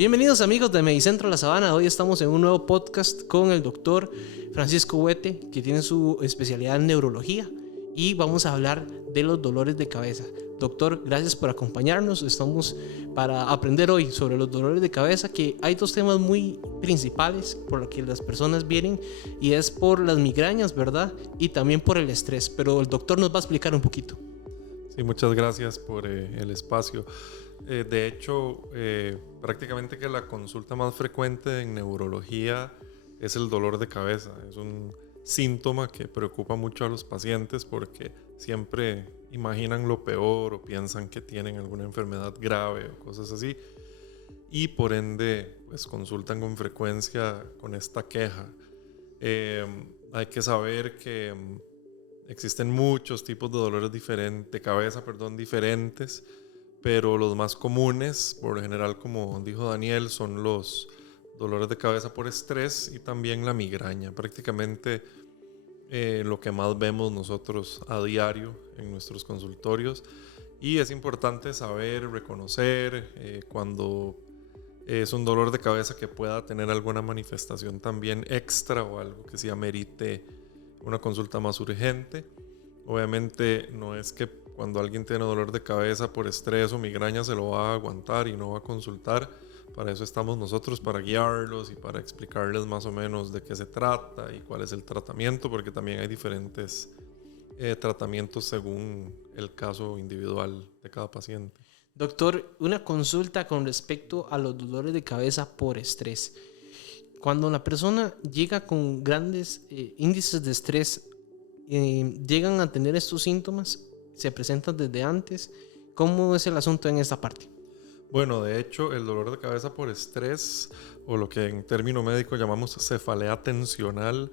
Bienvenidos amigos de Medicentro La Sabana. Hoy estamos en un nuevo podcast con el doctor Francisco Huete, que tiene su especialidad en neurología, y vamos a hablar de los dolores de cabeza. Doctor, gracias por acompañarnos. Estamos para aprender hoy sobre los dolores de cabeza, que hay dos temas muy principales por los que las personas vienen, y es por las migrañas, ¿verdad? Y también por el estrés, pero el doctor nos va a explicar un poquito. Sí, muchas gracias por el espacio. De hecho, prácticamente que la consulta más frecuente en neurología es el dolor de cabeza. Es un síntoma que preocupa mucho a los pacientes porque siempre imaginan lo peor o piensan que tienen alguna enfermedad grave o cosas así. Y por ende, pues consultan con frecuencia con esta queja. Hay que saber que existen muchos tipos de dolores de cabeza, diferentes, pero los más comunes, por lo general, como dijo Daniel, son los dolores de cabeza por estrés y también la migraña. Prácticamente lo que más vemos nosotros a diario en nuestros consultorios. Y es importante saber, reconocer cuando es un dolor de cabeza que pueda tener alguna manifestación también extra o algo que sí amerite una consulta más urgente. Obviamente no es que cuando alguien tiene dolor de cabeza por estrés o migraña se lo va a aguantar y no va a consultar. Para eso estamos nosotros, para guiarlos y para explicarles más o menos de qué se trata y cuál es el tratamiento, porque también hay diferentes tratamientos según el caso individual de cada paciente. Doctor, una consulta con respecto a los dolores de cabeza por estrés. Cuando la persona llega con grandes índices de estrés, llegan a tener estos síntomas, se presentan desde antes. ¿Cómo es el asunto en esta parte? Bueno, de hecho, el dolor de cabeza por estrés, o lo que en término médico llamamos cefalea tensional,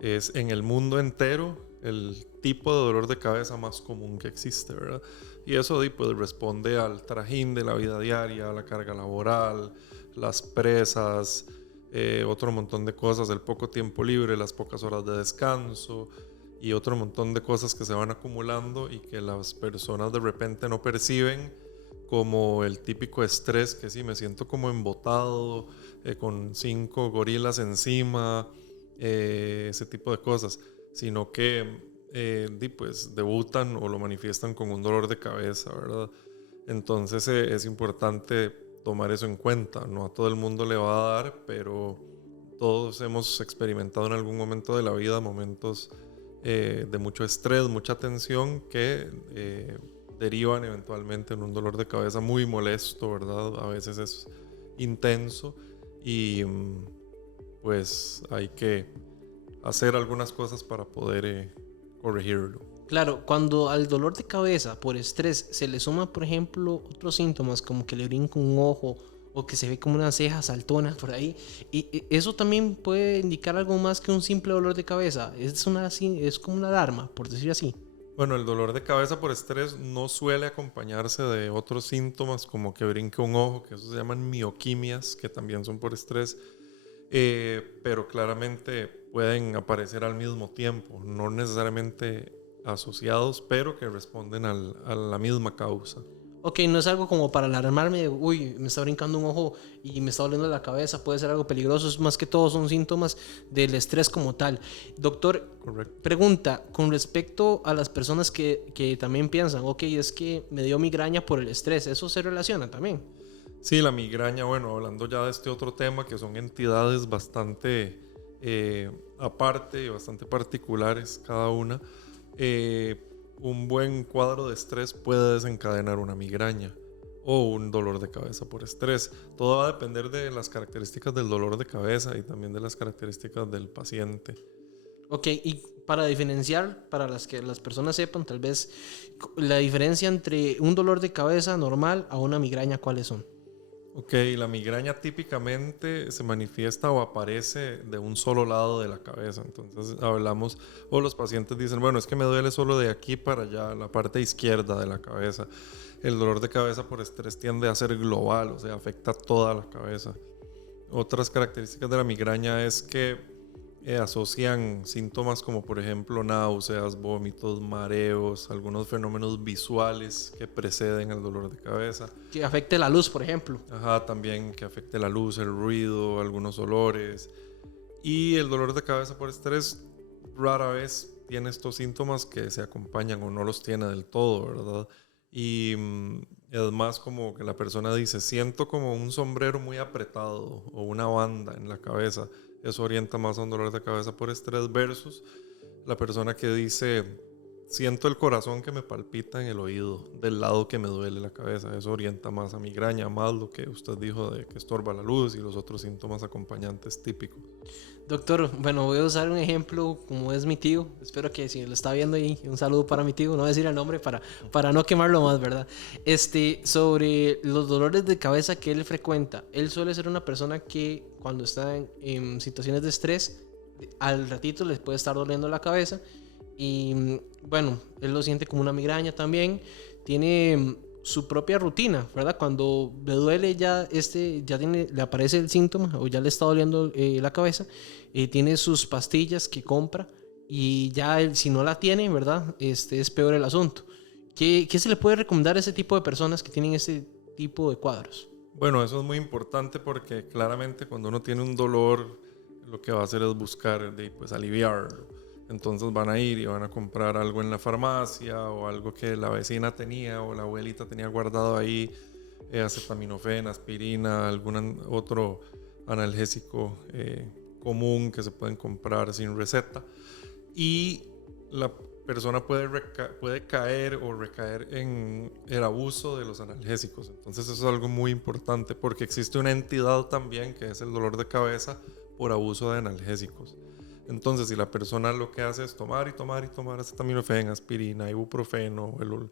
es en el mundo entero el tipo de dolor de cabeza más común que existe, ¿verdad? Y eso pues, responde al trajín de la vida diaria, a la carga laboral, las presas, otro montón de cosas, el poco tiempo libre, las pocas horas de descanso y otro montón de cosas que se van acumulando y que las personas de repente no perciben, como el típico estrés que sí, me siento como embotado, con 5 gorilas encima, ese tipo de cosas, sino que pues debutan o lo manifiestan con un dolor de cabeza, ¿verdad? Entonces es importante tomar eso en cuenta. No a todo el mundo le va a dar, pero todos hemos experimentado en algún momento de la vida momentos de mucho estrés, mucha tensión que derivan eventualmente en un dolor de cabeza muy molesto, ¿verdad? A veces es intenso y pues hay que hacer algunas cosas para poder corregirlo. Claro, cuando al dolor de cabeza por estrés se le suma, por ejemplo, otros síntomas como que le brinca un ojo o que se ve como una ceja saltona por ahí, y eso también puede indicar algo más que un simple dolor de cabeza. Es como una alarma, por decir así. Bueno, el dolor de cabeza por estrés no suele acompañarse de otros síntomas como que brinque un ojo, que eso se llaman mioquimias, que también son por estrés, pero claramente pueden aparecer al mismo tiempo, no necesariamente asociados, pero que responden a la misma causa. Ok, no es algo como para alarmarme de, uy, me está brincando un ojo y me está doliendo la cabeza, puede ser algo peligroso, es más que todo son síntomas del estrés como tal. Doctor, Correcto. pregunta, con respecto a las personas que también piensan, ok, es que me dio migraña por el estrés, ¿eso se relaciona también? Sí, la migraña, bueno, hablando ya de este otro tema, que son entidades bastante aparte y bastante particulares cada una, un buen cuadro de estrés puede desencadenar una migraña o un dolor de cabeza por estrés. Todo va a depender de las características del dolor de cabeza y también de las características del paciente. Ok, y para diferenciar, para que las personas sepan tal vez la diferencia entre un dolor de cabeza normal a una migraña, ¿cuáles son? Ok, la migraña típicamente se manifiesta o aparece de un solo lado de la cabeza. Entonces hablamos, o los pacientes dicen, bueno, es que me duele solo de aquí para allá, la parte izquierda de la cabeza. El dolor de cabeza por estrés tiende a ser global, o sea, afecta toda la cabeza. Otras características de la migraña es que asocian síntomas como por ejemplo náuseas, vómitos, mareos, algunos fenómenos visuales que preceden al dolor de cabeza. Que afecte la luz, por ejemplo. Ajá, también que afecte la luz, el ruido, algunos olores. Y el dolor de cabeza por estrés rara vez tiene estos síntomas que se acompañan o no los tiene del todo, ¿verdad? Y es más como que la persona dice, siento como un sombrero muy apretado o una banda en la cabeza. Eso orienta más a un dolor de cabeza por estrés versus la persona que dice, siento el corazón que me palpita en el oído, del lado que me duele la cabeza. Eso orienta más a migraña, más lo que usted dijo de que estorba la luz y los otros síntomas acompañantes típicos. Doctor, bueno, voy a usar un ejemplo como es mi tío. Espero que si lo está viendo ahí, un saludo para mi tío. No voy a decir el nombre para no quemarlo más, ¿verdad? Sobre los dolores de cabeza que él frecuenta. Él suele ser una persona que cuando está en situaciones de estrés, al ratito les puede estar doliendo la cabeza. Y bueno, él lo siente como una migraña también. Tiene su propia rutina, ¿verdad? Cuando le duele ya le aparece el síntoma o ya le está doliendo la cabeza, tiene sus pastillas que compra y ya si no la tiene, ¿verdad? Es peor el asunto. ¿Qué se le puede recomendar a ese tipo de personas que tienen ese tipo de cuadros? Bueno, eso es muy importante porque claramente cuando uno tiene un dolor, lo que va a hacer es buscar pues, aliviarlo. Entonces van a ir y van a comprar algo en la farmacia o algo que la vecina tenía o la abuelita tenía guardado ahí, acetaminofén, aspirina, algún otro analgésico común que se pueden comprar sin receta. Y la persona puede caer o recaer en el abuso de los analgésicos. Entonces eso es algo muy importante porque existe una entidad también que es el dolor de cabeza por abuso de analgésicos. Entonces, si la persona lo que hace es tomar y tomar y tomar acetaminofén, aspirina, ibuprofeno, el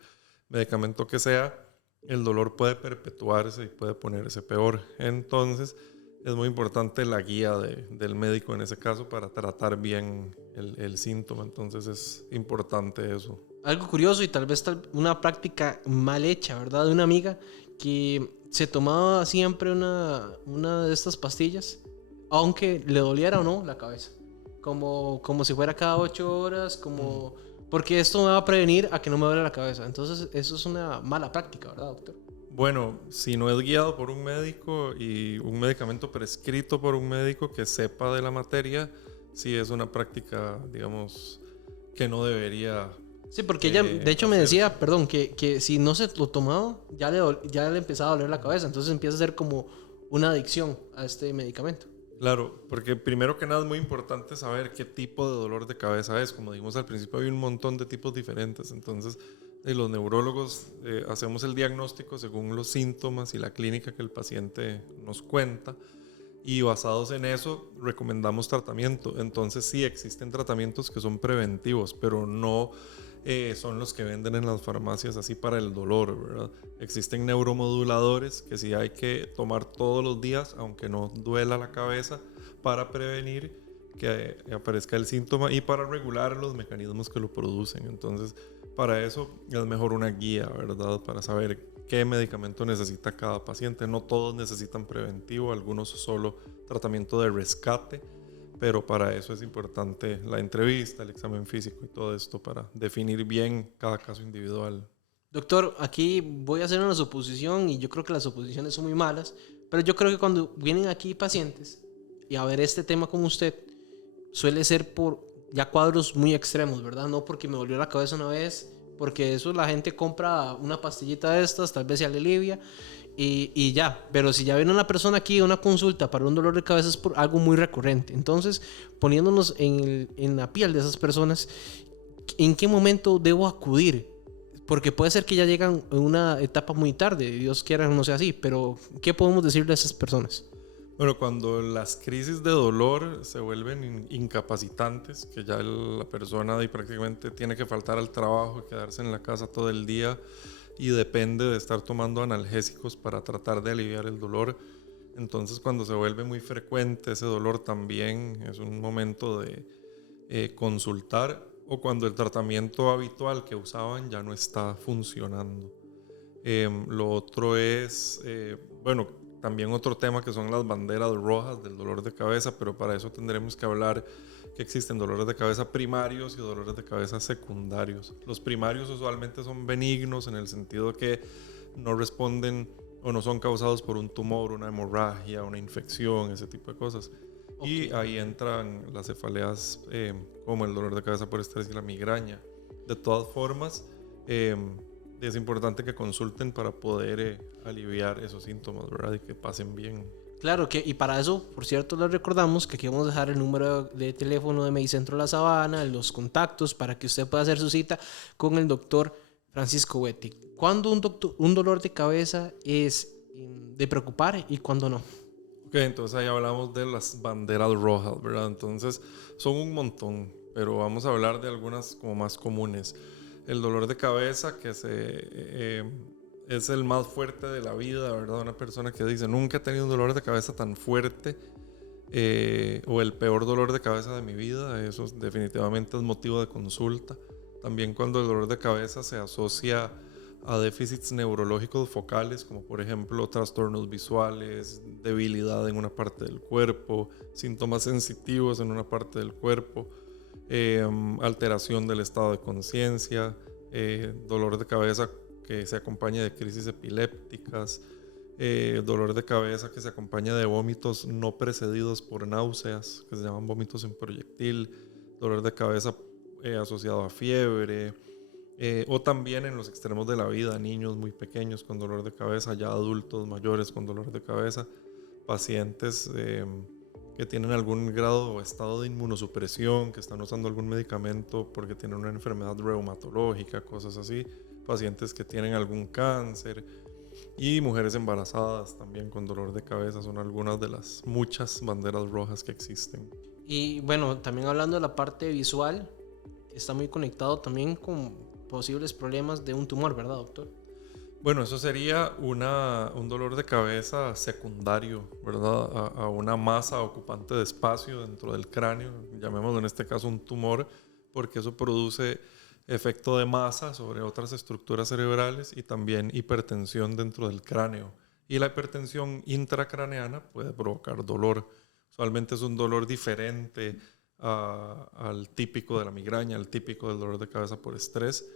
medicamento que sea, el dolor puede perpetuarse y puede ponerse peor. Entonces, es muy importante la guía del médico en ese caso para tratar bien el síntoma. Entonces, es importante eso. Algo curioso y tal vez una práctica mal hecha, ¿verdad? De una amiga que se tomaba siempre una de estas pastillas, aunque le doliera o no la cabeza. Como si fuera cada 8 horas, porque esto me va a prevenir a que no me duele la cabeza. Entonces, eso es una mala práctica, ¿verdad, doctor? Bueno, si no es guiado por un médico y un medicamento prescrito por un médico que sepa de la materia, sí es una práctica, digamos, que no debería. Sí, porque ella, de hecho, me decía, perdón, que si no se lo tomaba, ya le empezaba a doler la cabeza. Entonces empieza a ser como una adicción a este medicamento. Claro, porque primero que nada es muy importante saber qué tipo de dolor de cabeza es. Como dijimos al principio, hay un montón de tipos diferentes. Entonces, los neurólogos hacemos el diagnóstico según los síntomas y la clínica que el paciente nos cuenta. Y basados en eso, recomendamos tratamiento. Entonces, sí existen tratamientos que son preventivos, pero no son los que venden en las farmacias así para el dolor, ¿verdad? Existen neuromoduladores que sí hay que tomar todos los días, aunque no duela la cabeza, para prevenir que aparezca el síntoma y para regular los mecanismos que lo producen. Entonces, para eso es mejor una guía, ¿verdad? Para saber qué medicamento necesita cada paciente. No todos necesitan preventivo, algunos solo tratamiento de rescate. Pero para eso es importante la entrevista, el examen físico y todo esto para definir bien cada caso individual. Doctor, aquí voy a hacer una suposición y yo creo que las suposiciones son muy malas, pero yo creo que cuando vienen aquí pacientes y a ver este tema con usted, suele ser por ya cuadros muy extremos, ¿verdad? No porque me dolió la cabeza una vez, porque eso la gente compra una pastillita de estas, tal vez se alivia y ya. Pero si ya viene una persona aquí a una consulta para un dolor de cabeza es por algo muy recurrente. Entonces, poniéndonos en la piel de esas personas, ¿en qué momento debo acudir? Porque puede ser que ya llegan en una etapa muy tarde, Dios quiera no sea así, pero ¿qué podemos decirle a esas personas? Bueno, cuando las crisis de dolor se vuelven incapacitantes, que ya la persona prácticamente tiene que faltar al trabajo, quedarse en la casa todo el día y depende de estar tomando analgésicos para tratar de aliviar el dolor. Entonces, cuando se vuelve muy frecuente ese dolor, también es un momento de consultar, o cuando el tratamiento habitual que usaban ya no está funcionando. Lo otro es, bueno, también otro tema que son las banderas rojas del dolor de cabeza, pero para eso tendremos que hablar que existen dolores de cabeza primarios y dolores de cabeza secundarios. Los primarios usualmente son benignos en el sentido que no responden o no son causados por un tumor, una hemorragia, una infección, ese tipo de cosas. Okay. Y ahí entran las cefaleas como el dolor de cabeza por estrés y la migraña. De todas formas, es importante que consulten para poder aliviar esos síntomas, ¿verdad? Y que pasen bien. Claro, y para eso, por cierto, les recordamos que aquí vamos a dejar el número de teléfono de Medicentro La Sabana, los contactos, para que usted pueda hacer su cita con el doctor Francisco Huete. ¿Cuándo un dolor de cabeza es de preocupar y cuándo no? Ok, entonces ahí hablamos de las banderas rojas, ¿verdad? Entonces son un montón, pero vamos a hablar de algunas como más comunes. El dolor de cabeza, que es el más fuerte de la vida, ¿verdad? Una persona que dice, nunca he tenido un dolor de cabeza tan fuerte, o el peor dolor de cabeza de mi vida. Eso definitivamente es motivo de consulta. También cuando el dolor de cabeza se asocia a déficits neurológicos focales, como por ejemplo trastornos visuales, debilidad en una parte del cuerpo, síntomas sensitivos en una parte del cuerpo, alteración del estado de conciencia, dolor de cabeza que se acompaña de crisis epilépticas, dolor de cabeza que se acompaña de vómitos no precedidos por náuseas, que se llaman vómitos en proyectil, dolor de cabeza asociado a fiebre, o también en los extremos de la vida, niños muy pequeños con dolor de cabeza, ya adultos mayores con dolor de cabeza, pacientes que tienen algún grado o estado de inmunosupresión, que están usando algún medicamento porque tienen una enfermedad reumatológica, cosas así, pacientes que tienen algún cáncer, y mujeres embarazadas también con dolor de cabeza. Son algunas de las muchas banderas rojas que existen. Y bueno, también hablando de la parte visual, está muy conectado también con posibles problemas de un tumor, ¿verdad, doctor? Bueno, eso sería un dolor de cabeza secundario, ¿verdad? A una masa ocupante de espacio dentro del cráneo, llamémoslo en este caso un tumor, porque eso produce efecto de masa sobre otras estructuras cerebrales y también hipertensión dentro del cráneo. Y la hipertensión intracraneana puede provocar dolor. Usualmente es un dolor diferente al típico de la migraña, al típico del dolor de cabeza por estrés.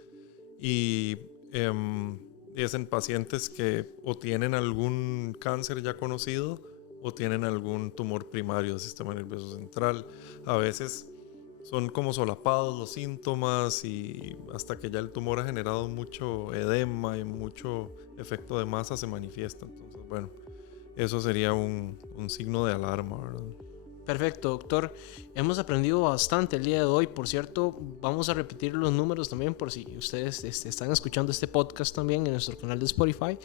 Y es en pacientes que o tienen algún cáncer ya conocido o tienen algún tumor primario del sistema nervioso central. A veces son como solapados los síntomas y hasta que ya el tumor ha generado mucho edema y mucho efecto de masa se manifiesta. Entonces, bueno, eso sería un signo de alarma, ¿verdad? Perfecto, doctor. Hemos aprendido bastante el día de hoy. Por cierto, vamos a repetir los números también por si ustedes están escuchando este podcast también en nuestro canal de Spotify.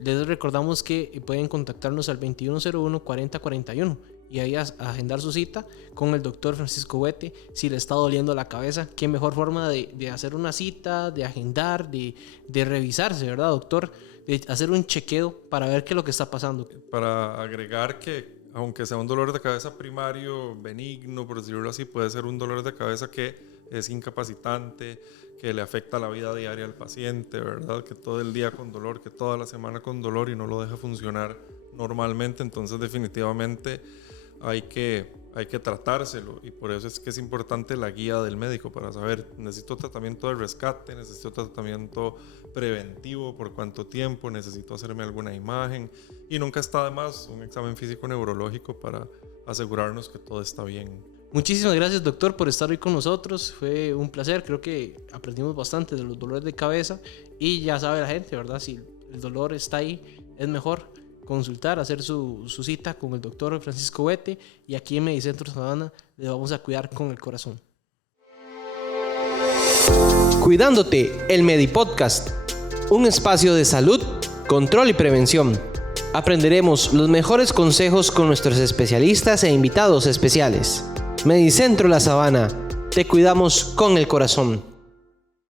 Les recordamos que pueden contactarnos al 2101-4041 y ahí agendar su cita con el doctor Francisco Huete. Si le está doliendo la cabeza, qué mejor forma de hacer una cita, de agendar, de revisarse, ¿verdad, doctor? De hacer un chequeo para ver qué es lo que está pasando. Para agregar que aunque sea un dolor de cabeza primario, benigno, por decirlo así, puede ser un dolor de cabeza que es incapacitante, que le afecta la vida diaria al paciente, ¿verdad? Que todo el día con dolor, que toda la semana con dolor y no lo deja funcionar normalmente. Entonces definitivamente hay que tratárselo, y por eso es que es importante la guía del médico para saber, necesito tratamiento de rescate, necesito tratamiento preventivo, por cuánto tiempo, necesito hacerme alguna imagen, y nunca está de más un examen físico neurológico para asegurarnos que todo está bien. Muchísimas gracias, doctor, por estar hoy con nosotros. Fue un placer. Creo que aprendimos bastante de los dolores de cabeza y ya sabe la gente, ¿verdad? Si el dolor está ahí, es mejor consultar, hacer su cita con el doctor Francisco Huete, y aquí en Medicentro Sabana le vamos a cuidar con el corazón. Cuidándote, el Medipodcast, un espacio de salud, control y prevención. Aprenderemos los mejores consejos con nuestros especialistas e invitados especiales. Medicentro La Sabana, te cuidamos con el corazón.